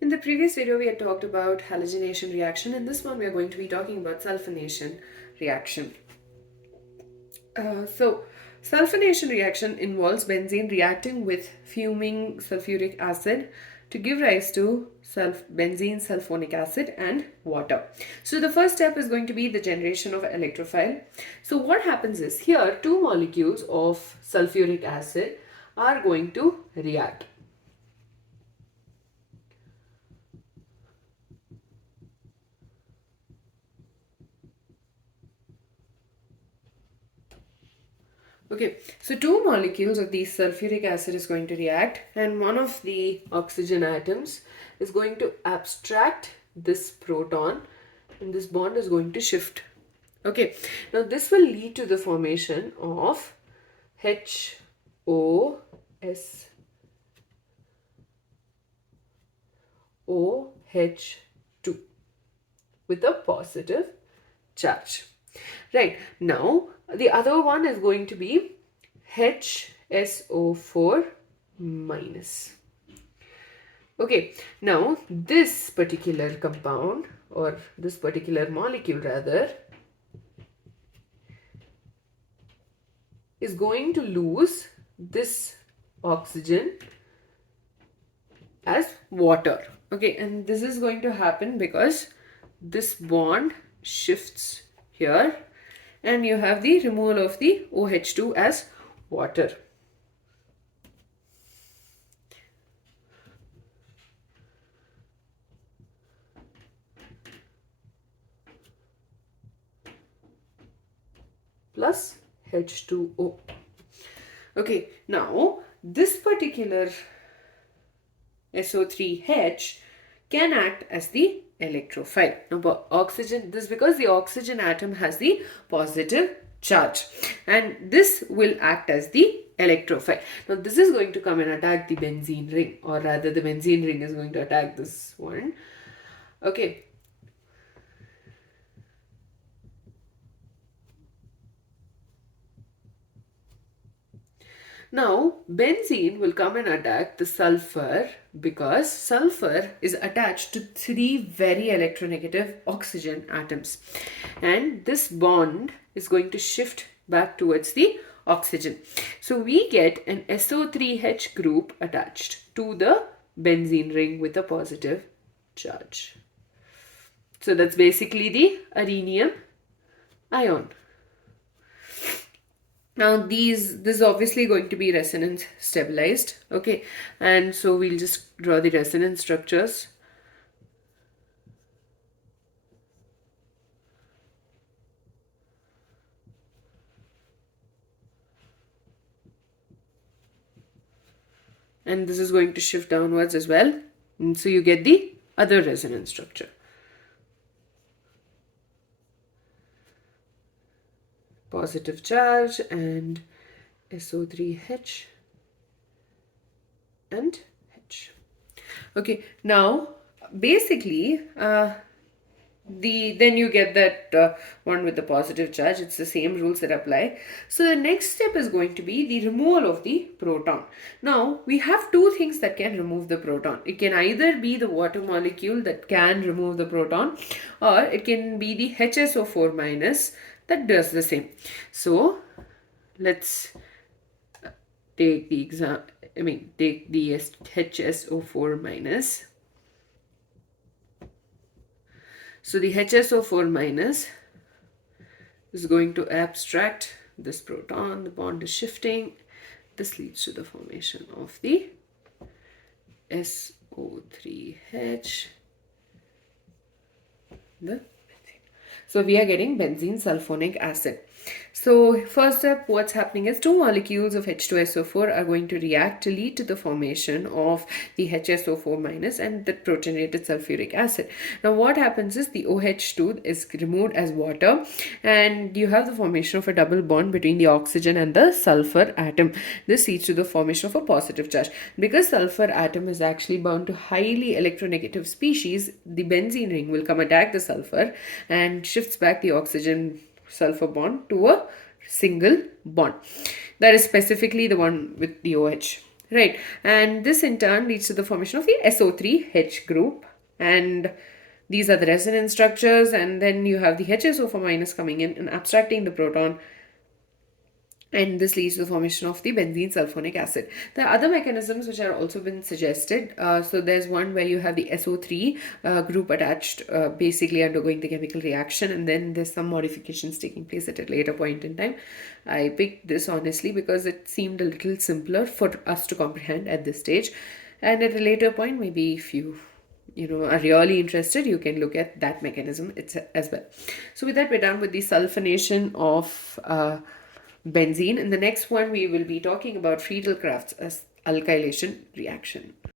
In the previous video, we had talked about halogenation reaction. In this one, we are going to be talking about sulfonation reaction. Sulfonation reaction involves benzene reacting with fuming sulfuric acid to give rise to benzene sulfonic acid and water. So the first step is going to be the generation of electrophile. So what happens is here two molecules of sulfuric acid are going to react. Okay, so two molecules of the sulfuric acid is going to react, and one of the oxygen atoms is going to abstract this proton, and this bond is going to shift. Okay, now this will lead to the formation of HOS OH2 with a positive charge. Right, now the other one is going to be HSO4 minus. Okay, now this particular compound, or this particular molecule rather, is going to lose this oxygen as water. Okay, and this is going to happen because this bond shifts here, and you have the removal of the OH2 as water. Plus H2O. Okay, now this particular SO3H can act as the electrophile. Now oxygen, this because the oxygen atom has the positive charge, and this will act as the electrophile. Now this is going to come and attack the benzene ring, or rather the benzene ring is going to attack this one. Okay. Now, benzene will come and attack the sulfur because sulfur is attached to three very electronegative oxygen atoms. And this bond is going to shift back towards the oxygen. So, we get an SO3H group attached to the benzene ring with a positive charge. So, that's basically the arenium ion. Now this is obviously going to be resonance stabilized, okay, and so we'll just draw the resonance structures. And this is going to shift downwards as well, and so you get the other resonance structure. Positive charge and SO3H and H. Okay, now basically then you get that one with the positive charge. It's the same rules that apply. So the next step is going to be the removal of the proton. Now we have two things that can remove the proton. It can either be the water molecule that can remove the proton, or it can be the HSO4 minus that does the same. So let's take the take the HSO4 minus. So the HSO4 minus is going to abstract this proton. The bond is shifting. This leads to the formation of the SO3H. So we are getting benzene sulfonic acid. So first step, what's happening is two molecules of H2SO4 are going to react to lead to the formation of the HSO4 minus and the protonated sulfuric acid. Now what happens is the OH2 is removed as water, and you have the formation of a double bond between the oxygen and the sulfur atom. This leads to the formation of a positive charge. Because sulfur atom is actually bound to highly electronegative species, the benzene ring will come attack the sulfur and shifts back the oxygen sulfur bond to a single bond. That is specifically the one with the OH. Right, and this in turn leads to the formation of the SO3H group, and these are the resonance structures, and then you have the HSO4 minus coming in and abstracting the proton, and this leads to the formation of the benzene sulfonic acid. There are other mechanisms which are also been suggested. So there's one where you have the SO3 group attached, basically undergoing the chemical reaction, and then there's some modifications taking place at a later point in time. I picked this honestly because it seemed a little simpler for us to comprehend at this stage, and at a later point, maybe if you are really interested, you can look at that mechanism as well. So with that, we're done with the sulfonation of benzene. In the next one, we will be talking about Friedel-Crafts as alkylation reaction.